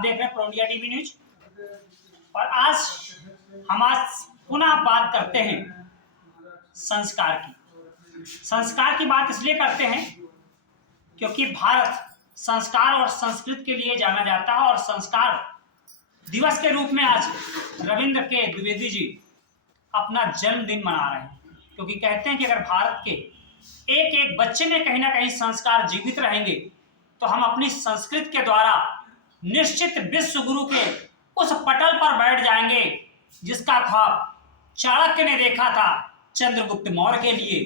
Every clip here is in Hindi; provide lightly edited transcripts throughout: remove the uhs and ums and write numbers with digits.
आप देख रहे हैं प्रो इंडिया टीवी न्यूज। और आज पुनः बात करते हैं संस्कार की। संस्कार की बात इसलिए करते हैं क्योंकि भारत संस्कार और संस्कृत के लिए जाना जाता है और संस्कार दिवस के रूप में आज रविंद्र के द्विवेदी जी अपना जन्मदिन मना रहे हैं। क्योंकि कहते हैं कि अगर भारत के एक एक बच्चे में कहीं ना कहीं संस्कार जीवित रहेंगे तो हम अपनी संस्कृत के द्वारा निश्चित विश्व गुरु के उस पटल पर बैठ जाएंगे जिसका ख्वाब चाणक्य ने देखा था, चंद्रगुप्त मौर्य के लिए,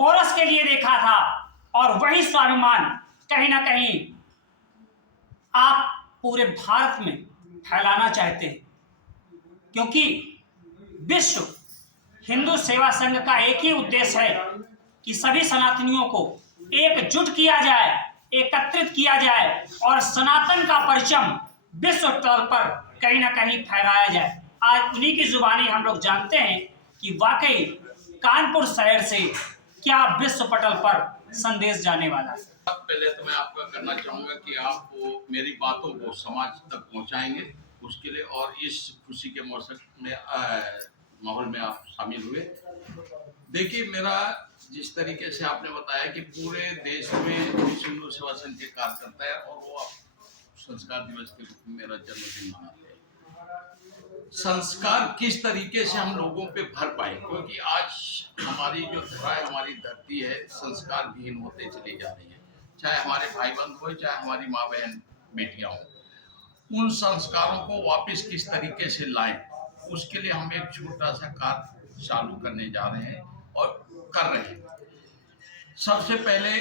पोरस के लिए देखा था। और वही स्वाभिमान कहीं ना कहीं आप पूरे भारत में फैलाना चाहते हैं, क्योंकि विश्व हिंदू सेवा संघ का एक ही उद्देश्य है कि सभी सनातनियों को एकजुट किया जाए, एकत्रित किया जाए और सनातन का परचम विश्व स्तर पर कहीं ना कहीं फहराया जाए। आज उन्हीं की जुबानी हम लोग जानते हैं कि वाकई कानपुर शहर से क्या विश्व पटल पर संदेश जाने वाला है। पहले तो मैं आपका करना चाहूंगा कि आप मेरी बातों को समाज तक पहुंचाएंगे, उसके लिए और इस खुशी के मौसम में माहौल में आप शामिल हुए। देखिए, मेरा जिस तरीके से आपने बताया कि पूरे देश में हिंदू सेवा संघ के कार्यकर्ता है और वो संस्कार दिवस के रूप में मेरा जन्मदिन मनाते हैं। संस्कार किस तरीके से हम लोगों पे भर पाए, क्योंकि आज हमारी जो धरा है, हमारी धरती है, संस्कार विहीन होते चली जा रही है। चाहे हमारे भाई बंधु हो, चाहे हमारी माँ बहन बेटियां हो, उन संस्कारों को वापस किस तरीके से लाएं, उसके लिए हम एक छोटा सा कार्य चालू करने जा रहे हैं और कर रहे हैं। सबसे पहले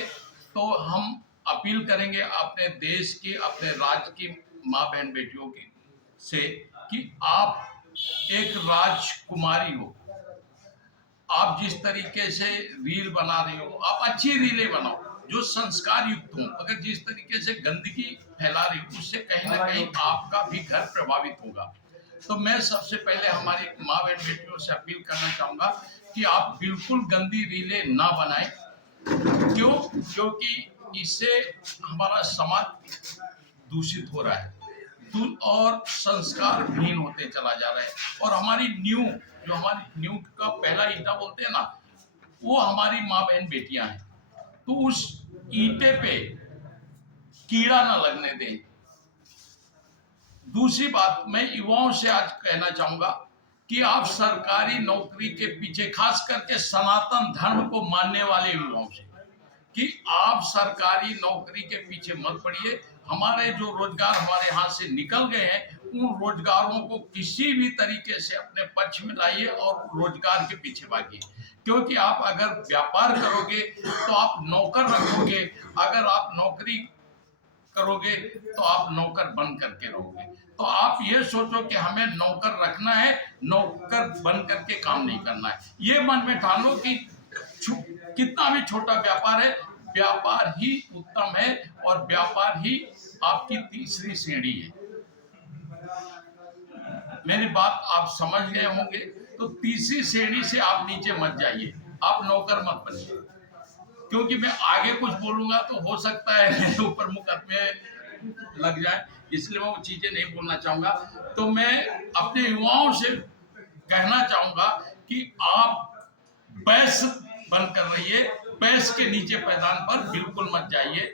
तो हम अपील करेंगे अपने देश की, अपने राज्य की माँ बहन बेटियों की से कि आप एक राजकुमारी हो। आप जिस तरीके से रील बना रहे हो, आप अच्छी रीलें बनाओ जो संस्कार युक्त हो। अगर जिस तरीके से गंदगी फैला रही हो, उससे कहीं ना कहीं आपका भी घर प्रभावित होगा। तो मैं सबसे पहले हमारी माँ बहन बेटियों से अपील करना चाहूंगा कि आप बिल्कुल गंदी रीलें ना बनाएं। क्यों? क्योंकि इससे हमारा समाज दूषित हो रहा है और संस्कार विहीन होते चला जा रहा है। और हमारी नींव का पहला ईंटा बोलते हैं ना, वो हमारी माँ बहन बेटियां हैं। तो उस ईंटे पे कीड़ा ना लगने दें। दूसरी बात, मैं युवाओं से आज कहना चाहूंगा कि आप सरकारी नौकरी के पीछे, खास करके सनातन धर्म को मानने वाले युवाओं से, कि आप सरकारी नौकरी के पीछे मत पड़िए। हमारे जो रोजगार हमारे हाथ से निकल गए हैं, उन रोजगारों को किसी भी तरीके से अपने पक्ष में लाइए और रोजगार के पीछे भागिए। क्योंकि आप अगर व्यापार करोगे तो आप नौकर रखोगे, अगर आप नौकरी करोगे तो आप नौकर बन करके रहोगे। तो आप ये सोचो कि हमें नौकर रखना है, नौकर बन करके काम नहीं करना है। ये मन में ठान लो कि कितना भी छोटा व्यापार है, व्यापार ही उत्तम है और व्यापार ही आपकी तीसरी श्रेणी है। मेरी बात आप समझ गए होंगे। तो तीसरी श्रेणी से आप नीचे मत जाइए, आप नौकर मत बनिए। क्योंकि मैं आगे कुछ बोलूंगा तो हो सकता है मेरे ऊपर मुकदमे लग जाए, इसलिए मैं वो चीजें नहीं बोलना चाहूंगा। तो मैं अपने युवाओं से कहना चाहूंगा कि आप बैस बनकर रहिए, बैस के नीचे पैदान पर बिल्कुल मत जाइए।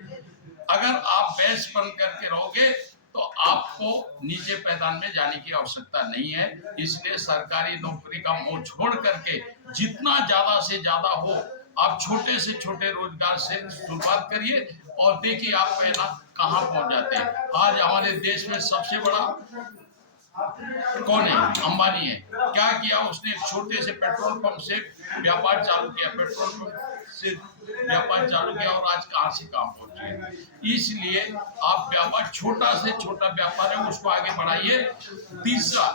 अगर आप बैस बन करके रहोगे तो आपको नीचे पैदान में जाने की आवश्यकता नहीं है। इसलिए सरकारी नौकरी का मोह छोड़ करके जितना ज्यादा से ज्यादा हो, आप छोटे से छोटे रोजगार से शुरुआत करिए और देखिए आप पहला कहाँ पहुंच जाते हैं। आज हमारे देश में सबसे बड़ा कौन है? अंबानी है। क्या किया उसने? छोटे से पेट्रोल पंप से व्यापार चालू किया, पेट्रोल पंप से व्यापार चालू किया और आज कहां से कहां पहुंचे। इसलिए आप व्यापार, छोटा से छोटा व्यापार है, उसको आगे बढ़ाइए। तीसरा,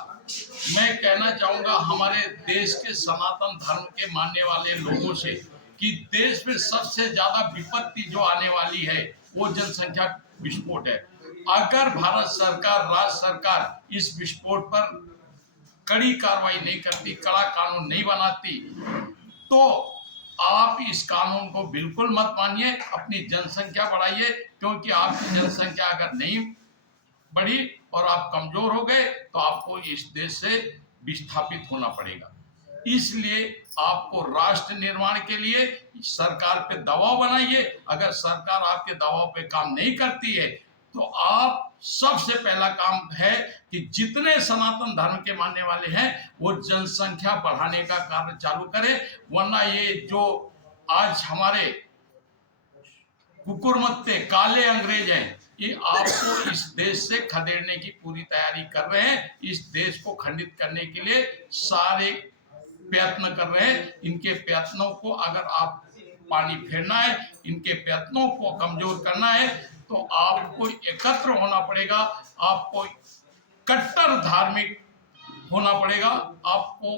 मैं कहना चाहूंगा हमारे देश के सनातन धर्म के मानने वाले लोगों से कि देश में सबसे ज्यादा विपत्ति जो आने वाली है वो जनसंख्या विस्फोट है। अगर भारत सरकार, राज्य सरकार इस विस्फोट पर कड़ी कार्रवाई नहीं करती, कड़ा कानून नहीं बनाती, तो आप इस कानून को बिल्कुल मत मानिए, अपनी जनसंख्या बढ़ाइए। क्योंकि आपकी जनसंख्या अगर नहीं बढ़ी और आप कमजोर हो गए तो आपको इस देश से विस्थापित होना पड़ेगा। इसलिए आपको राष्ट्र निर्माण के लिए सरकार पे दबाव बनाइए। अगर सरकार आपके दबाव पे काम नहीं करती है तो आप सबसे पहला काम है कि जितने सनातन धर्म के मानने वाले हैं वो जनसंख्या बढ़ाने का कार्य चालू करें, वरना ये जो आज हमारे कुकुरमत्ते काले अंग्रेज हैं, ये आपको इस देश से खदेड़ने की पूरी तैयारी कर रहे हैं। इस देश को खंडित करने के लिए सारे प्रयत्न कर रहे हैं। इनके प्रयत्नों को अगर आप पानी फेरना है, इनके प्रयत्नों को कमजोर करना है, तो आपको एकत्र होना पड़ेगा, आपको कट्टर धार्मिक होना पड़ेगा, आपको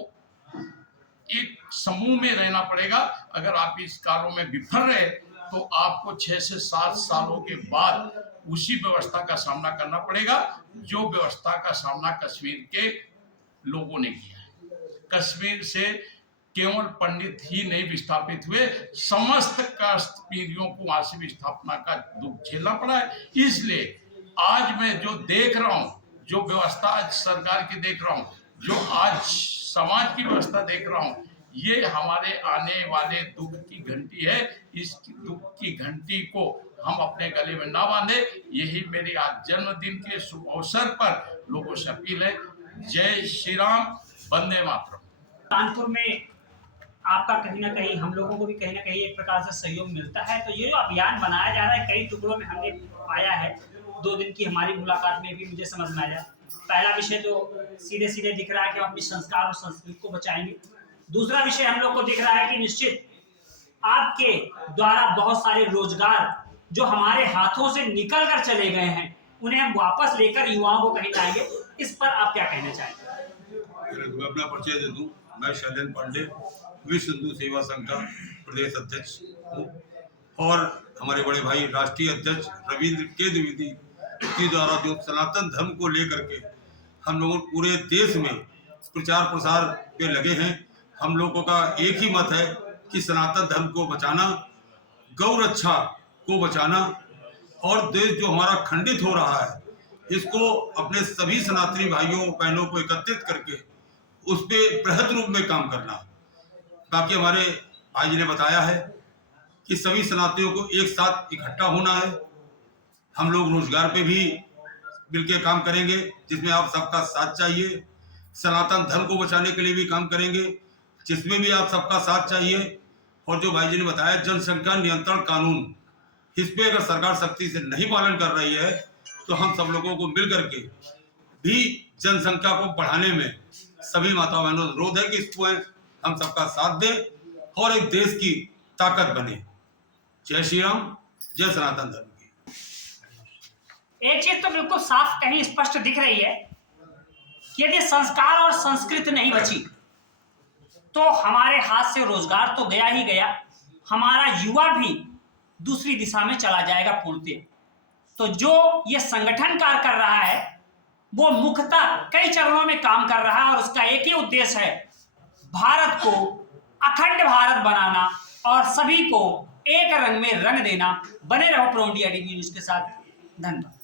एक समूह में रहना पड़ेगा। अगर आप इस कार्यों में विफल रहे तो आपको 6 से 7 सालों के बाद उसी व्यवस्था का सामना करना पड़ेगा जो व्यवस्था का सामना कश्मीर के लोगों ने किया है। कश्मीर से केवल पंडित ही नहीं विस्थापित हुए, समस्त कश्मीरियों को वहां से विस्थापना का दुख झेलना पड़ा है। इसलिए आज मैं जो देख रहा हूं, जो व्यवस्था आज सरकार की देख रहा हूं, जो आज समाज की व्यवस्था देख रहा हूं, ये हमारे आने वाले दुख की घंटी है। इस दुख की घंटी को हम अपने गले में ना बांधे। यही मेरी आज जन्मदिन के शुभ अवसर पर लोगों से अपील है। जय श्री राम, वंदे मातरम। कानपुर में आपका कहीं ना कहीं, हम लोगों को भी कहीं ना कहीं एक प्रकार से सहयोग मिलता है। तो ये जो अभियान बनाया जा रहा है, कई टुकड़ों में हमने पाया है। 2 दिन की हमारी मुलाकात में भी मुझे समझ में आया। पहला विषय तो सीधे सीधे दिख रहा है कि हम अपनी संस्कार और संस्कृति को बचाएंगे। दूसरा विषय हम लोग को दिख रहा है कि निश्चित आपके द्वारा बहुत सारे रोजगार जो हमारे हाथों से निकल कर चले गए हैं, उन्हें हम वापस लेकर युवाओं को कहीं लाएंगे। इस पर आप क्या कहना चाहेंगे? मैं अपना परिचय दे दूं। मैं शैलेंद्र पांडे, विश्व हिंदू सेवा संघ का प्रदेश अध्यक्ष हूँ और हमारे बड़े भाई राष्ट्रीय अध्यक्ष रविंद्र के द्विवेदी जी द्वारा जो सनातन धर्म को लेकर के हम लोग पूरे देश में प्रचार प्रसार पे लगे हैं। हम लोगों का एक ही मत है कि सनातन धर्म को बचाना, गौ रक्षा को बचाना और देश जो हमारा खंडित हो रहा है इसको अपने सभी सनातनी भाइयों बहनों को एकत्रित करके उस पर बृहद रूप में काम करना। बाकी हमारे भाई जी ने बताया है कि सभी सनातनियों को एक साथ इकट्ठा होना है। हम लोग रोजगार पे भी मिलकर काम करेंगे जिसमें आप सबका साथ चाहिए। सनातन धर्म को बचाने के लिए भी काम करेंगे जिसमें भी आप सबका साथ चाहिए। और जो भाई जी ने बताया जनसंख्या नियंत्रण कानून, इस पे अगर सरकार सख्ती से नहीं पालन कर रही है तो हम सब लोगों को मिल करके भी जनसंख्या को बढ़ाने में सभी माता बहनों का अनुरोध है कि इसको हम सबका साथ दें और एक देश की ताकत बने। जय श्री राम, जय सनातन धर्म की। एक चीज तो बिल्कुल साफ कहीं स्पष्ट दिख रही है कि यदि संस्कार और संस्कृति नहीं बची तो हमारे हाथ से रोजगार तो गया ही गया, हमारा युवा भी दूसरी दिशा में चला जाएगा पूर्णतः। तो जो ये संगठन कार्य कर रहा है वो मुख्यतः कई चरणों में काम कर रहा है और उसका एक ही उद्देश्य है, भारत को अखंड भारत बनाना और सभी को एक रंग में रंग देना। बने रहो प्रो इंडिया टीवी न्यूज के साथ। धन्यवाद।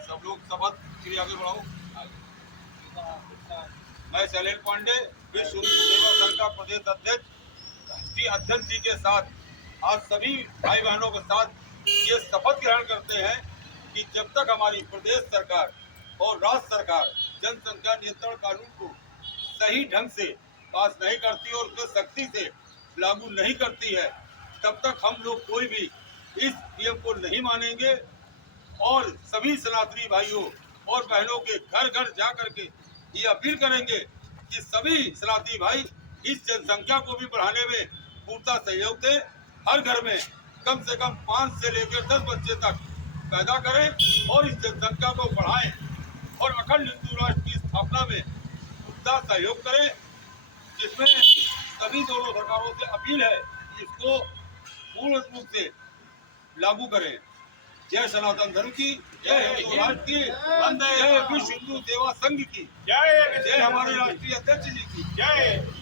सब लोग शपथ के लिए आगे बढ़ाओ। मैं शैलेंद्र पांडे, विश्व हिंदू सेवा संघ का प्रदेश अध्यक्ष श्री अध्यक्ष जी के साथ आज सभी भाई बहनों के साथ ये शपथ ग्रहण करते हैं कि जब तक हमारी प्रदेश सरकार और राज्य सरकार जनसंख्या नियंत्रण कानून को सही ढंग से पास नहीं करती और उसको सख्ती से लागू नहीं करती है, तब तक हम लोग कोई भी इस नियम को नहीं मानेंगे और सभी सनातनी भाइयों और बहनों के घर घर जा करके ये अपील करेंगे कि सभी सनातनी भाई इस जनसंख्या को भी बढ़ाने में पूर्णतः सहयोग दें। हर घर में कम से कम 5 से लेकर 10 बच्चे तक पैदा करें और इस जनसंख्या को बढ़ाएं और अखंड हिंदू राष्ट्र की स्थापना में पूर्णतः सहयोग करें, जिसमें सभी दोनों सरकारों से अपील है कि इसको पूर्ण रूप से लागू करें। जय सनातन धर्म की, जय हिंदू राष्ट्र की, जय विश्व हिंदू सेवा संघ की, जय हमारे राष्ट्रीय अध्यक्ष जी की, जय।